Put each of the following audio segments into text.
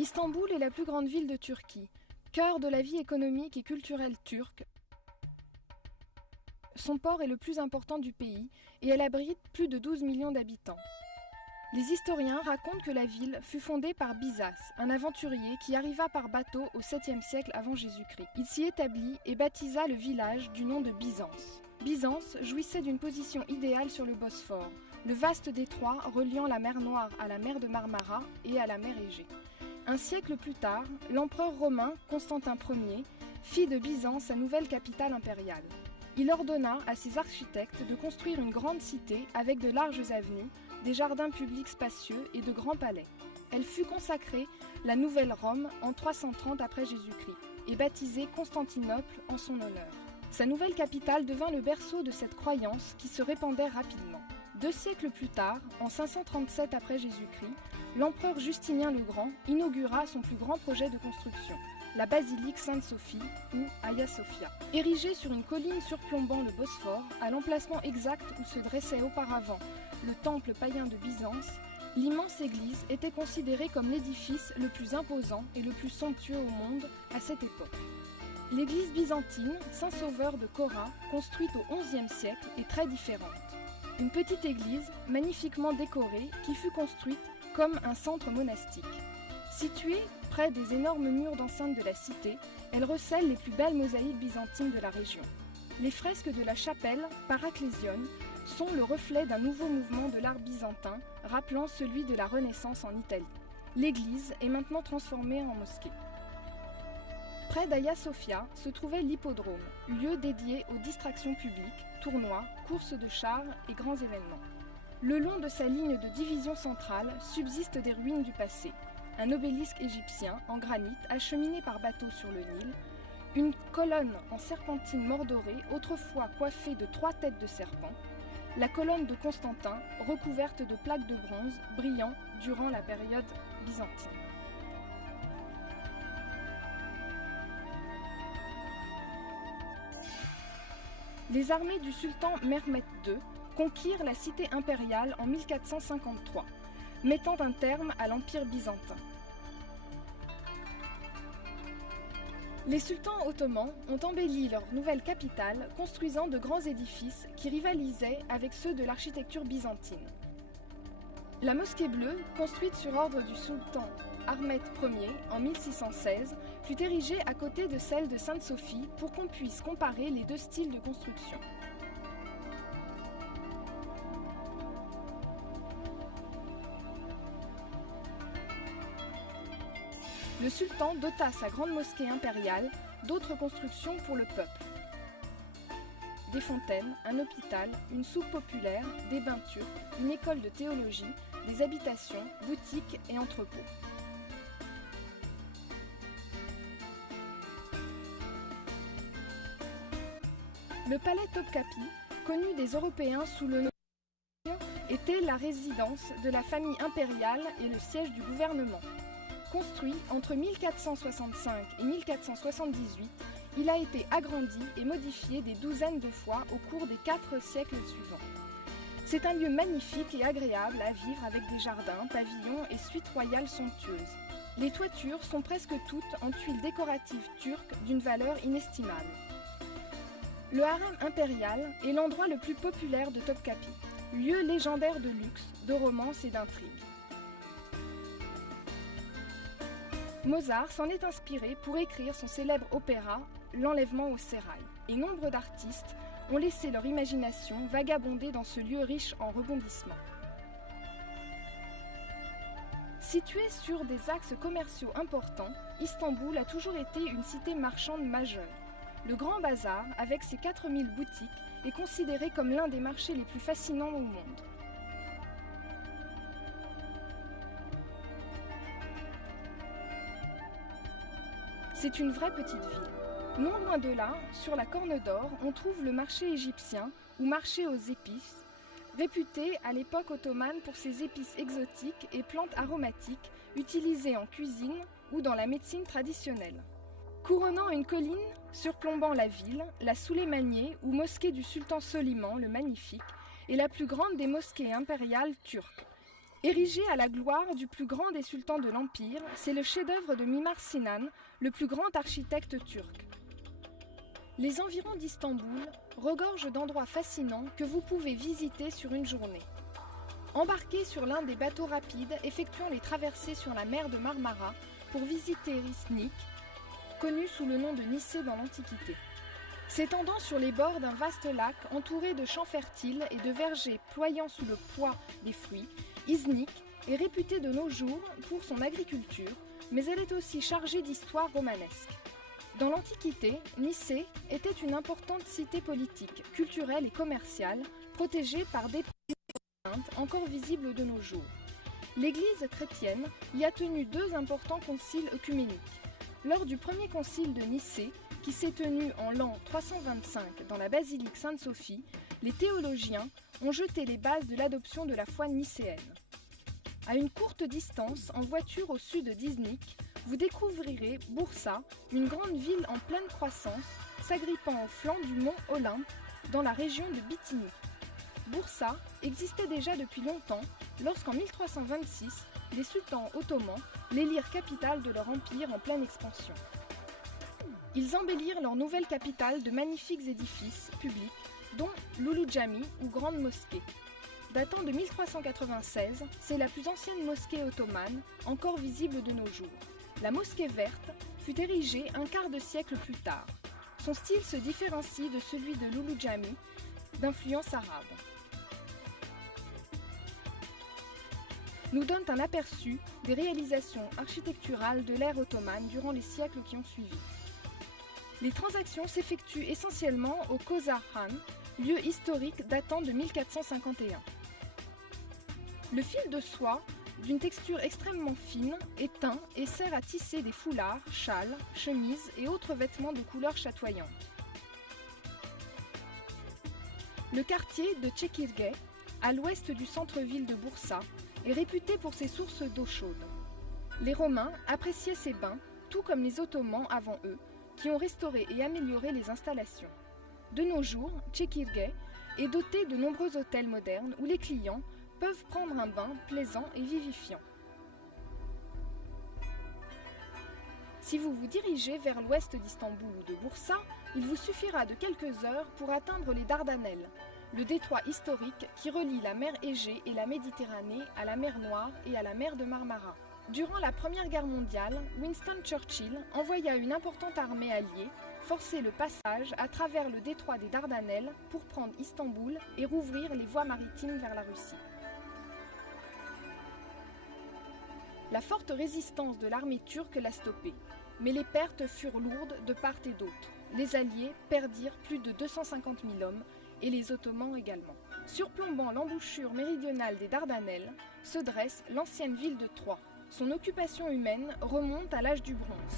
Istanbul est la plus grande ville de Turquie, cœur de la vie économique et culturelle turque. Son port est le plus important du pays et elle abrite plus de 12 millions d'habitants. Les historiens racontent que la ville fut fondée par Byzas, un aventurier qui arriva par bateau au 7e siècle avant Jésus-Christ. Il s'y établit et baptisa le village du nom de Byzance. Byzance jouissait d'une position idéale sur le Bosphore, le vaste détroit reliant la mer Noire à la mer de Marmara et à la mer Égée. Un siècle plus tard, l'empereur romain Constantin Ier fit de Byzance sa nouvelle capitale impériale. Il ordonna à ses architectes de construire une grande cité avec de larges avenues, des jardins publics spacieux et de grands palais. Elle fut consacrée la Nouvelle Rome en 330 après Jésus-Christ et baptisée Constantinople en son honneur. Sa nouvelle capitale devint le berceau de cette croyance qui se répandait rapidement. 2 siècles plus tard, en 537 après Jésus-Christ, l'empereur Justinien le Grand inaugura son plus grand projet de construction, la basilique Sainte-Sophie ou Hagia Sophia. Érigée sur une colline surplombant le Bosphore, à l'emplacement exact où se dressait auparavant le temple païen de Byzance, l'immense église était considérée comme l'édifice le plus imposant et le plus somptueux au monde à cette époque. L'église byzantine, Saint-Sauveur de Chora, construite au XIe siècle, est très différente. Une petite église, magnifiquement décorée, qui fut construite comme un centre monastique. Située près des énormes murs d'enceinte de la cité, elle recèle les plus belles mosaïques byzantines de la région. Les fresques de la chapelle Paraclésione sont le reflet d'un nouveau mouvement de l'art byzantin, rappelant celui de la Renaissance en Italie. L'église est maintenant transformée en mosquée. Près d'Hagia Sophia se trouvait l'hippodrome, lieu dédié aux distractions publiques, tournois, courses de chars et grands événements. Le long de sa ligne de division centrale subsistent des ruines du passé. Un obélisque égyptien en granit acheminé par bateau sur le Nil, une colonne en serpentine mordorée autrefois coiffée de 3 têtes de serpent, la colonne de Constantin recouverte de plaques de bronze brillant durant la période byzantine. Les armées du sultan Mehmed II conquirent la cité impériale en 1453, mettant un terme à l'Empire byzantin. Les sultans ottomans ont embelli leur nouvelle capitale, construisant de grands édifices qui rivalisaient avec ceux de l'architecture byzantine. La mosquée bleue, construite sur ordre du sultan Ahmed Ier en 1616, fut érigée à côté de celle de Sainte-Sophie pour qu'on puisse comparer les 2 styles de construction. Le sultan dota sa grande mosquée impériale d'autres constructions pour le peuple. Des fontaines, un hôpital, une soupe populaire, des bains turcs, une école de théologie, des habitations, boutiques et entrepôts. Le palais Topkapi, connu des Européens sous le nom était la résidence de la famille impériale et le siège du gouvernement. Construit entre 1465 et 1478, il a été agrandi et modifié des douzaines de fois au cours des 4 siècles suivants. C'est un lieu magnifique et agréable à vivre avec des jardins, pavillons et suites royales somptueuses. Les toitures sont presque toutes en tuiles décoratives turques d'une valeur inestimable. Le harem impérial est l'endroit le plus populaire de Topkapi, lieu légendaire de luxe, de romance et d'intrigue. Mozart s'en est inspiré pour écrire son célèbre opéra « L'enlèvement au sérail », et nombre d'artistes ont laissé leur imagination vagabonder dans ce lieu riche en rebondissements. Située sur des axes commerciaux importants, Istanbul a toujours été une cité marchande majeure. Le Grand Bazar, avec ses 4000 boutiques, est considéré comme l'un des marchés les plus fascinants au monde. C'est une vraie petite ville. Non loin de là, sur la Corne d'Or, on trouve le marché égyptien ou marché aux épices, réputé à l'époque ottomane pour ses épices exotiques et plantes aromatiques utilisées en cuisine ou dans la médecine traditionnelle. Couronnant une colline surplombant la ville, la Souleymaniye ou mosquée du sultan Soliman le Magnifique est la plus grande des mosquées impériales turques. Érigé à la gloire du plus grand des sultans de l'Empire, c'est le chef-d'œuvre de Mimar Sinan, le plus grand architecte turc. Les environs d'Istanbul regorgent d'endroits fascinants que vous pouvez visiter sur une journée. Embarquez sur l'un des bateaux rapides effectuant les traversées sur la mer de Marmara pour visiter Iznik, connu sous le nom de Nicée dans l'Antiquité. S'étendant sur les bords d'un vaste lac entouré de champs fertiles et de vergers ployant sous le poids des fruits, Iznik est réputée de nos jours pour son agriculture, mais elle est aussi chargée d'histoire romanesque. Dans l'Antiquité, Nicée était une importante cité politique, culturelle et commerciale, protégée par des saintes encore visibles de nos jours. L'Église chrétienne y a tenu 2 importants conciles œcuméniques. Lors du premier concile de Nicée, qui s'est tenu en l'an 325 dans la basilique Sainte-Sophie, les théologiens ont jeté les bases de l'adoption de la foi nicéenne. À une courte distance, en voiture au sud d'Iznik, vous découvrirez Bursa, une grande ville en pleine croissance, s'agrippant au flanc du mont Olympe, dans la région de Bithynie. Bursa existait déjà depuis longtemps, lorsqu'en 1326, les sultans ottomans l'élirent capitale de leur empire en pleine expansion. Ils embellirent leur nouvelle capitale de magnifiques édifices publics, dont l'Ulu Jami ou Grande Mosquée. Datant de 1396, c'est la plus ancienne mosquée ottomane, encore visible de nos jours. La mosquée verte fut érigée un quart de siècle plus tard. Son style se différencie de celui de l'Ulu Jami, d'influence arabe. Nous donne un aperçu des réalisations architecturales de l'ère ottomane durant les siècles qui ont suivi. Les transactions s'effectuent essentiellement au Kozar Khan, lieu historique datant de 1451. Le fil de soie, d'une texture extrêmement fine, est teint et sert à tisser des foulards, châles, chemises et autres vêtements de couleurs chatoyantes. Le quartier de Çekirge, à l'ouest du centre-ville de Bursa, est réputé pour ses sources d'eau chaude. Les Romains appréciaient ces bains, tout comme les Ottomans avant eux, qui ont restauré et amélioré les installations. De nos jours, Çekirge est doté de nombreux hôtels modernes où les clients peuvent prendre un bain plaisant et vivifiant. Si vous vous dirigez vers l'ouest d'Istanbul ou de Bursa, il vous suffira de quelques heures pour atteindre les Dardanelles, le détroit historique qui relie la mer Égée et la Méditerranée à la mer Noire et à la mer de Marmara. Durant la Première Guerre mondiale, Winston Churchill envoya une importante armée alliée forcer le passage à travers le détroit des Dardanelles pour prendre Istanbul et rouvrir les voies maritimes vers la Russie. La forte résistance de l'armée turque l'a stoppée, mais les pertes furent lourdes de part et d'autre. Les Alliés perdirent plus de 250 000 hommes et les Ottomans également. Surplombant l'embouchure méridionale des Dardanelles se dresse l'ancienne ville de Troie. Son occupation humaine remonte à l'âge du bronze.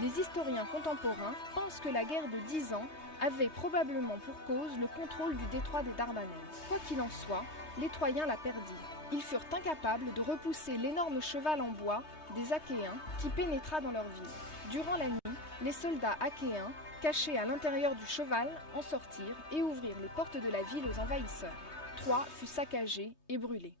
Les historiens contemporains pensent que la guerre de 10 ans avait probablement pour cause le contrôle du détroit des Dardanelles. Quoi qu'il en soit, les Troyens la perdirent. Ils furent incapables de repousser l'énorme cheval en bois des Achéens qui pénétra dans leur ville. Durant la nuit, les soldats achéens, cachés à l'intérieur du cheval, en sortirent et ouvrirent les portes de la ville aux envahisseurs. Troie fut saccagée et brûlée.